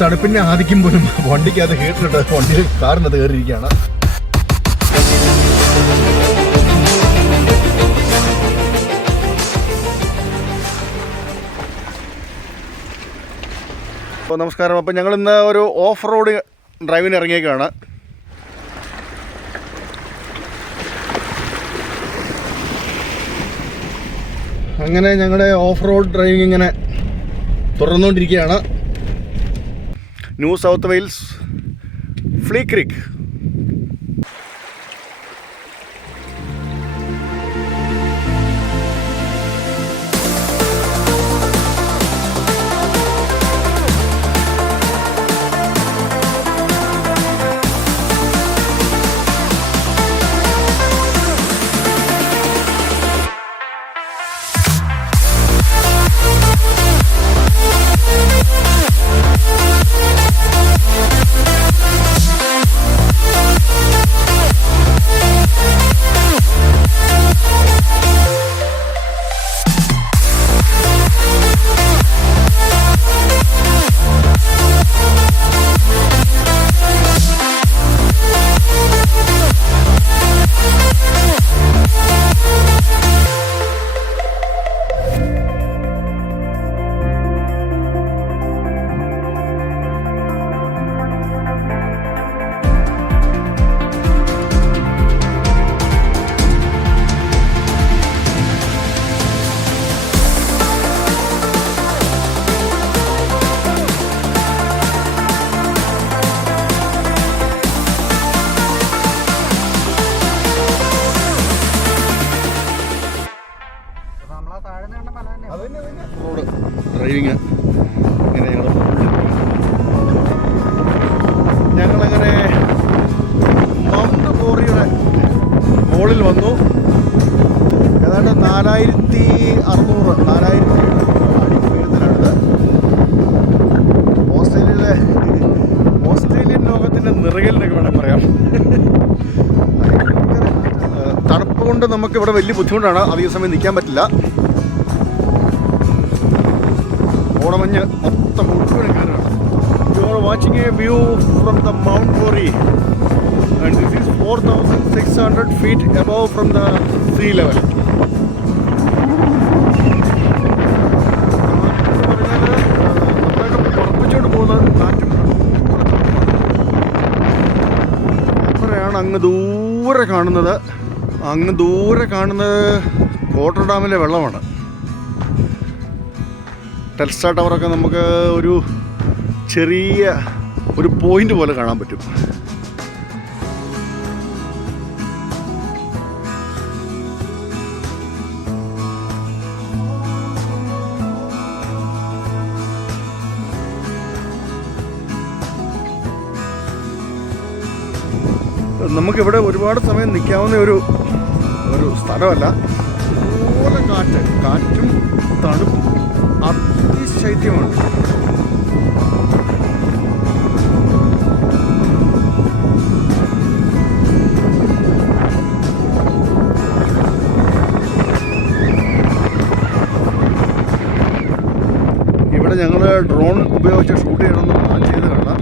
തണുപ്പിന്റെ ആധിക്യം പോലും വണ്ടിക്കകത്ത് ഹീറ്ററിട്ട് വണ്ടി കാറിനകത്ത് കയറിയിരിക്കുകയാണ്. അപ്പോൾ നമസ്കാരം. അപ്പോൾ ഞങ്ങളിന്ന് ഒരു ഓഫ് റോഡ് ഡ്രൈവിന് ഇറങ്ങിയേക്കാണ്. അങ്ങനെ ഞങ്ങളുടെ ഓഫ് റോഡ് ഡ്രൈവിംഗ് ഇങ്ങനെ തുടർന്നുകൊണ്ടിരിക്കുകയാണ്. New South Wales flea creek. Road driving ഇങ്ങനെ ഞങ്ങളങ്ങനെ മൗണ്ട് ബോറിയുടെ മുകളിൽ വന്നു. ഏതാണ്ട് 4600 അടി ഉയരത്തിലാണിത്. ഓസ്ട്രേലിയൻ ലോകത്തിൻ്റെ നിറകലിനൊക്കെ വേണമെങ്കിൽ പറയാം. തണുപ്പ് കൊണ്ട് നമുക്കിവിടെ വലിയ ബുദ്ധിമുട്ടാണ്. അധിക സമയം നിൽക്കാൻ പറ്റില്ല. ഓടമഞ്ഞ് മൊത്തം മുഴുവൻ കയറുകയാണ്. You are watching a view from the mount Bori and this is 4600 feet above from the sea level. നമ്മളൊക്കെ പുറപ്പിച്ചുകൊണ്ട് പോകുന്നത് കാറ്റും അപ്പോഴാണ് അങ്ങ് ദൂരെ കാണുന്നത് കോട്ടർ ഡാമിലെ വെള്ളമാണ്. ടെൽസ്റ്റാ ടവറൊക്കെ നമുക്ക് ഒരു ചെറിയ ഒരു പോയിന്റ് പോലെ കാണാൻ പറ്റും. നമുക്കിവിടെ ഒരുപാട് സമയം നിൽക്കാവുന്ന ഒരു സ്ഥലമല്ല. അതുപോലെ കാറ്റും തണുപ്പും അതിശൈത്യമാണ്. ഇവിടെ ഞങ്ങൾ ഡ്രോൺ ഉപയോഗിച്ച് ഷൂട്ട് ചെയ്യണമെന്ന് പ്ലാൻ ചെയ്ത് കാണാം.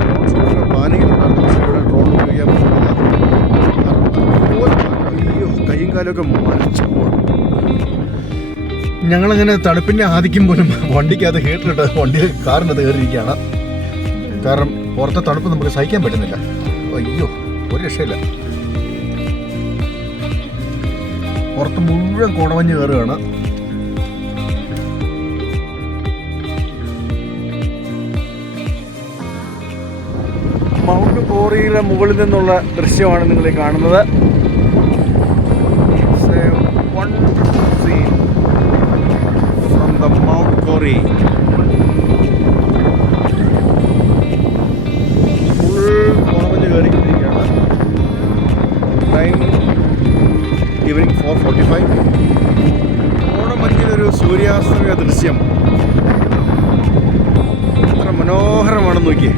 ഡ്രോൺ ഷൂട്ടിൻ്റെ പ്ലാനിങ്ങിലുണ്ടായിരുന്നു. പക്ഷേ ഇവിടെ ഡ്രോൺ ഉപയോഗിക്കാൻ പറ്റില്ല. അയ്യോ, കൈയും കാലമൊക്കെ മരച്ചു പോകണം. ഞങ്ങളങ്ങനെ തണുപ്പിൻ്റെ ആധിക്യം പോലും വണ്ടിക്കകത്ത് ഹീറ്ററിട്ട് വണ്ടി കാറിനകത്ത് കയറിയിരിക്കുകയാണ്. കാരണം പുറത്തെ തണുപ്പ് നമുക്ക് സഹിക്കാൻ പറ്റുന്നില്ല. അയ്യോ, ഒരു രക്ഷയില്ല. പുറത്ത് മുഴുവൻ കോടമഞ്ഞ് കയറുകയാണ്. മൗണ്ട് ബോറിയുടെ മുകളിൽ നിന്നുള്ള ദൃശ്യമാണ് നിങ്ങൾ കാണുന്നത്. The Mount Bori. ഫുൾ കോടമഞ്ഞ് കയറിക്കൊണ്ടിരിക്കുകയാണ്. Time evening 4:45. കോടമഞ്ഞിലൊരു സൂര്യാസ്തമയ ദൃശ്യം എത്ര മനോഹരമാണെന്ന് നോക്കിയേ.